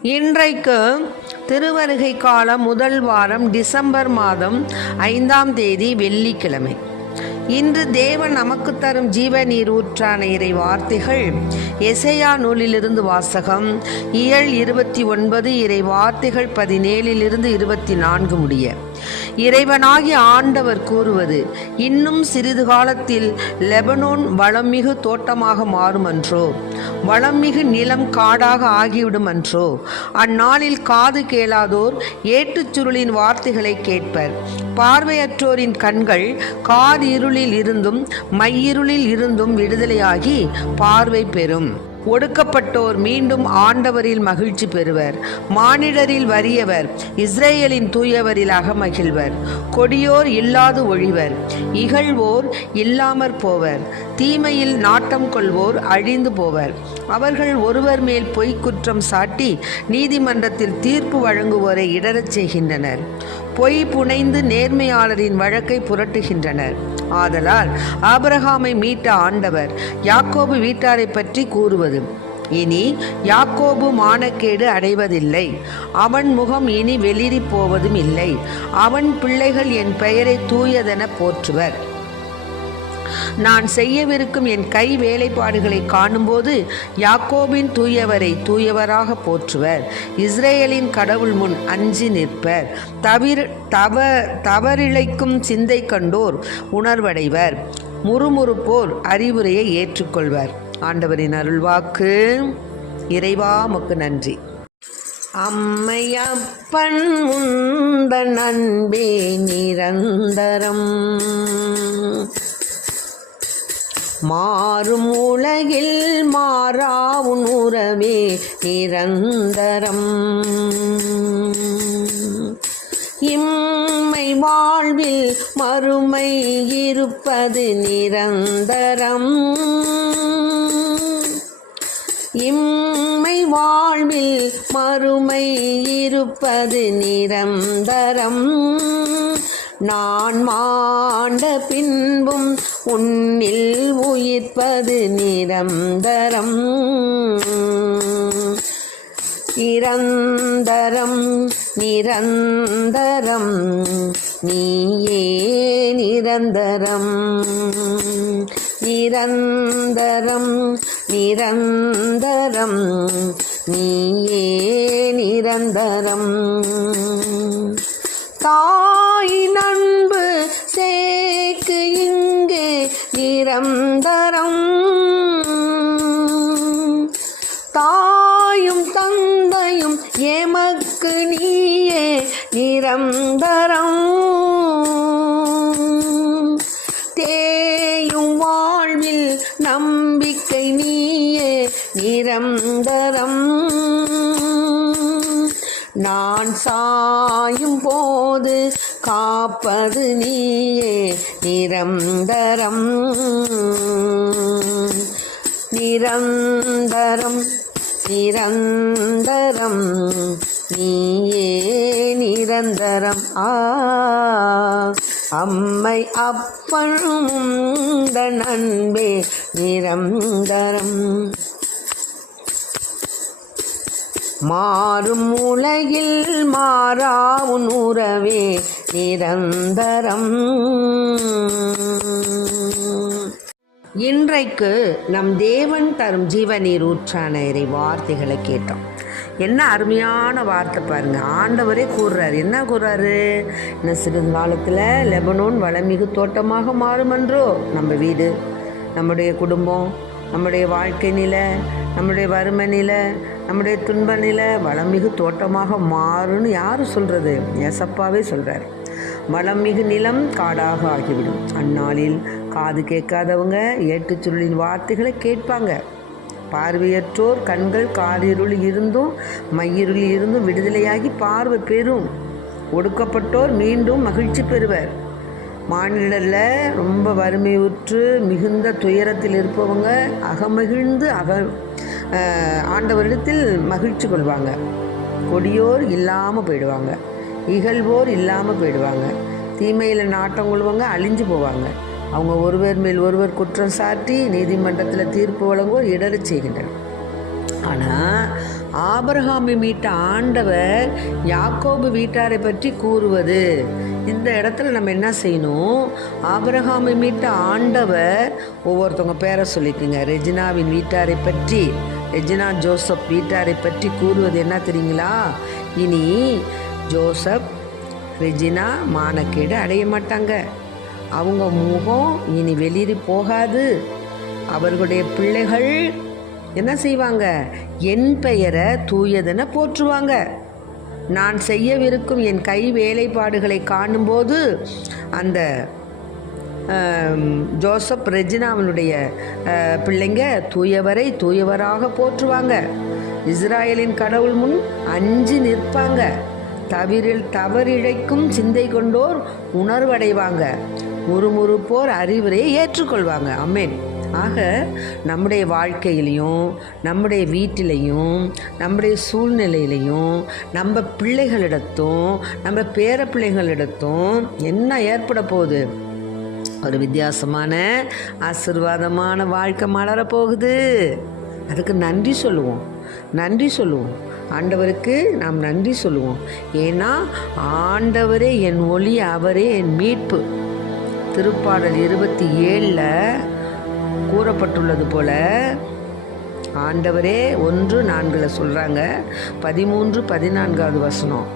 இன்றைக்கு திருவருகை காலம் முதல் வாரம் டிசம்பர் மாதம் 5ஆம் தேதி வெள்ளிக்கிழமை. இன்று தேவன் நமக்கு தரும் ஜீவ நீர் ஊற்றான இறை வார்த்தைகள் எசேயா நூலிலிருந்து வாசகம், இயல் 29, இறை வார்த்தைகள் 17 24 முடிய. இறைவனாகிய ஆண்டவர் கூறுவது: இன்னும் சிறிது காலத்தில் லெபனோன் வளமிகு தோட்டமாக மாறுமன்றோ, வளமிகு நிலம் காடாக ஆகிவிடுமன்றோ. அந்நாளில் காது கேளாதோர் ஏட்டுச் சுருளின் வார்த்தைகளை கேட்பர். பார்வையற்றோரின் கண்கள் காரிருளில் இருந்தும் மையிருளில் இருந்தும் விடுதலையாகி பார்வை பெறும். ஒடுக்கப்பட்டோர் மீண்டும் ஆண்டவரில் மகிழ்ச்சி பெறுவர். மானிடரில் வறியவர் இஸ்ரேலின் தூயவரில் அகமகிழ்வர். கொடியோர் இல்லாது ஒழிவர், இகழ்வோர் இல்லாமற் போவர். தீமையில் நாட்டம் கொள்வோர் அழிந்து போவர். அவர்கள் ஒருவர் மேல் பொய்க்குற்றம் சாட்டி நீதிமன்றத்தில் தீர்ப்பு வழங்குவோரை இடரச் செய்கின்றனர். பொய் புனைந்து நேர்மையாளரின் வழக்கை புரட்டுகின்றனர். ஆதலால் ஆபிரகாமை மீட்ட ஆண்டவர் யாக்கோபு வீட்டாரை பற்றி கூறுவது: இனி யாக்கோபு மானக்கேடு அடைவதில்லை, அவன் முகம் இனி வெளிரி போவதும் இல்லை. அவன் பிள்ளைகள் என் பெயரை தூயதென போற்றுவர். நான் செய்யவிருக்கும் என் கை வேலைப்பாடுகளை காணும்போது யாக்கோபின் தூயவரை தூயவராக போற்றுவர். இஸ்ரேலின் கடவுள் முன் அஞ்சி நிற்பர். தவறிழைக்கும் சிந்தை கண்டோர் உணர்வடைவர். முறுமுறுப்போர் அறிவுரையை ஏற்றுக்கொள்வர். ஆண்டவரின் அருள்வாக்கு. இறைவா உமக்கு நன்றி. அம்மையப்பன் முந்தன் அன்பே நிரந்தரம், மாறும் உலகில் மாறாவும் உறவே நிரந்தரம். இம்மை வாழ்வில் மறுமை இருப்பது நிரந்தரம். இம்மை வாழ்வில் மறுமை இருப்பது நிரந்தரம். நான் மாண்ட பின்பும் உன்னில் உயிர்ப்பது நிரந்தரம். நிரந்தரம் நிரந்தரம் நீயே நிரந்தரம். நிரந்தரம் நிரந்தரம் நீயே நிரந்தரம். தாயின் அன்பு சேக்கு இங்கே நிரந்தரம். தாயும் தந்தையும் எமக்கு நீயே நிரந்தரம். தேயும் வாழ்வில் நம்பிக்கை நீயே நிரந்தரம். நான் சாயும் போது காப்பது நீயே நிரந்தரம். நிரந்தரம் நிரந்தரம் நீயே நிரந்தரம். அம்மை அப்பன் முந்தன் அன்பே நிரந்தரம். மாறும் உலகில் மாறாவும் உறவே நிரந்தரம். இன்றைக்கு நம் தேவன் தரும் ஜீவநீர் ஊற்றான இறை வார்த்தைகளை கேட்டோம். என்ன அருமையான வார்த்தை பாருங்க. ஆண்டவரே கூறுறாரு. என்ன கூறுறாரு? இன்னும் சிறிது காலத்தில் லெபனோன் வளமிகு தோட்டமாக மாறுமன்றோ. நம்ம வீடு, நம்முடைய குடும்பம், நம்முடைய வாழ்க்கை நிலை, நம்முடைய வறுமை நிலை, நம்முடைய துன்ப நிலை வளமிகு தோட்டமாக மாறுன்னு யார் சொல்கிறது? ஏசப்பாவே சொல்கிறார். வளமிகு நிலம் காடாக ஆகிவிடும். அந்நாளில் காது கேட்காதவங்க ஏட்டுச்சுருளின் வார்த்தைகளை கேட்பாங்க. பார்வையற்றோர் கண்கள் காரிருளில் இருந்தும் மையிருளில் இருந்தும் விடுதலையாகி பார்வை பெறும். ஒடுக்கப்பட்டோர் மீண்டும் மகிழ்ச்சி பெறுவர். மானிடரில் ரொம்ப வறுமையுற்று மிகுந்த துயரத்தில் இருப்பவங்க அகமகிழ்ந்து ஆண்டவரிடத்தில் மகிழ்ச்சி கொள்வாங்க. கொடியோர் இல்லாமல் போயிடுவாங்க, இகழ்வோர் இல்லாமல் போயிடுவாங்க. தீமையில் நாட்டம் கொள்வாங்க, அழிஞ்சு போவாங்க. அவங்க ஒருவர் மேல் ஒருவர் குற்றம் சாட்டி நீதிமன்றத்தில் தீர்ப்பு வழங்குவோர் இடரச் செய்கின்றனர். ஆனால் ஆபிரகாமை மீட்ட ஆண்டவர் யாக்கோபு வீட்டாரை பற்றி கூறுவது. இந்த இடத்துல நம்ம என்ன செய்யணும்? ஆபிரகாமை மீட்ட ஆண்டவர், ஒவ்வொருத்தவங்க பேரை சொல்லிக்குங்க. ரெஜினாவின் வீட்டாரை பற்றி, ரெஜினா ஜோசப் வீட்டாரை பற்றி கூறுவது என்ன தெரியுங்களா? இனி ஜோசப் ரெஜினா மானக்கேடு அடைய மாட்டாங்க. அவங்க முகம் இனி வெளியே போகாது. அவர்களுடைய பிள்ளைகள் என்ன செய்வாங்க? என் பெயரை தூயதென போற்றுவாங்க. நான் செய்யவிருக்கும் என் கை வேலைப்பாடுகளை காணும்போது அந்த ஜோசப் ரெஜினாவினுடைய பிள்ளைங்க தூயவரை தூயவராக போற்றுவாங்க. இஸ்ராயலின் கடவுள் முன் அஞ்சி நிற்பாங்க. தவறிழைக்கும் சிந்தை கொண்டோர் உணர்வடைவாங்க. முறுமுறுப்போர் அறிவுரையை ஏற்றுக்கொள்வாங்க. ஆமென். ஆக நம்முடைய வாழ்க்கையிலையும், நம்முடைய வீட்டிலையும், நம்முடைய சூழ்நிலையிலையும், நம்ம பிள்ளைகளிடத்தும், நம்ம பேர பிள்ளைகளிடத்தும் என்ன ஏற்பட போகுது? ஒரு வித்தியாசமான ஆசீர்வாதமான வாழ்க்கை மலரப்போகுது. அதுக்கு நன்றி சொல்லுவோம், நன்றி சொல்லுவோம். ஆண்டவருக்கு நாம் நன்றி சொல்லுவோம். ஏன்னா ஆண்டவரே என் ஒளி, அவரே என் மீட்பு. திருப்பாடல் 27 கூறப்பட்டுள்ளது போல ஆண்டவரே 1:4 சொல்கிறாங்க. 13-14 வசனம்.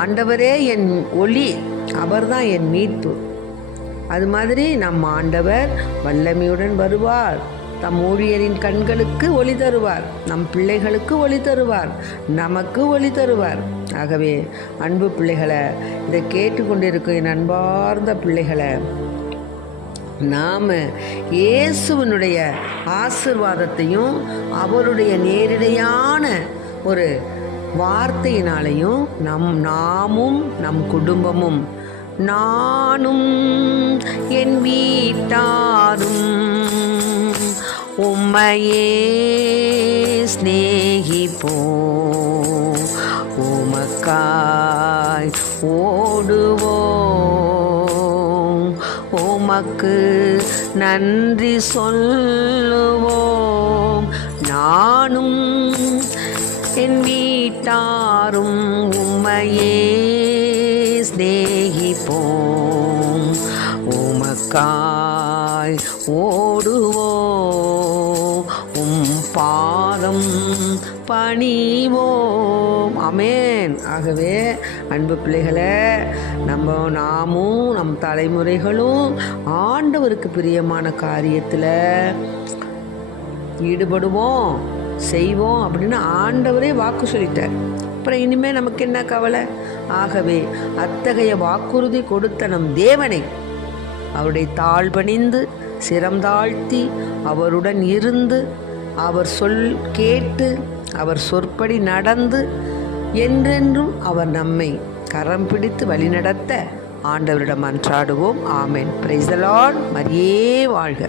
ஆண்டவரே என் ஒளி, அவர்தான் என் மீட்பு. அது மாதிரி நம் ஆண்டவர் வல்லமையுடன் வருவார். தம் ஊழியரின் கண்களுக்கு ஒளி தருவார். நம் பிள்ளைகளுக்கு ஒளி தருவார். நமக்கு ஒளி தருவார். ஆகவே அன்பு பிள்ளைகளை, இதை கேட்டுக்கொண்டிருக்கும் என் அன்பார்ந்த பிள்ளைகளை, நாம் இயேசுவினுடைய ஆசீர்வாதத்தையும் அவருடைய நேரடியான ஒரு வார்த்தையினாலையும் நாமும் நம் குடும்பமும் நானும் என் வீட்டாரும் உம்மையே ஸ்நேகிப்போம், உமக்காய் ஓடுவோம், உமக்கு நன்றி சொல்லுவோம். நானும் என் வீட்டாரும் உம்மையே ஸ்நேகிப்போம், உமக்காய் ஓடுவோம், உம் பாதம் பணிவோம். ஆமென். ஆகவே அன்பு பிள்ளைகளை, நாமும் நம் தலைமுறைகளும் ஆண்டவருக்கு பிரியமான காரியத்தில் ஈடுபடுவோம், செய்வோம் அப்படின்னு ஆண்டவரே வாக்கு சொல்லிட்டார். அப்புறம் இனிமேல் நமக்கு என்ன கவலை? ஆகவே அத்தகைய வாக்குறுதி கொடுத்த நம் தேவனை, அவருடைய தாழ் பணிந்து சிரம் தாழ்த்தி அவருடன் இருந்து, அவர் சொல் கேட்டு, அவர் சொற்படி நடந்து, என்றென்றும் அவர் நம்மை கரம் பிடித்து வழிநடத்த ஆண்டவரிடம் மன்றாடுவோம். ஆமென். Praise the lord. மரியே வாழ்க.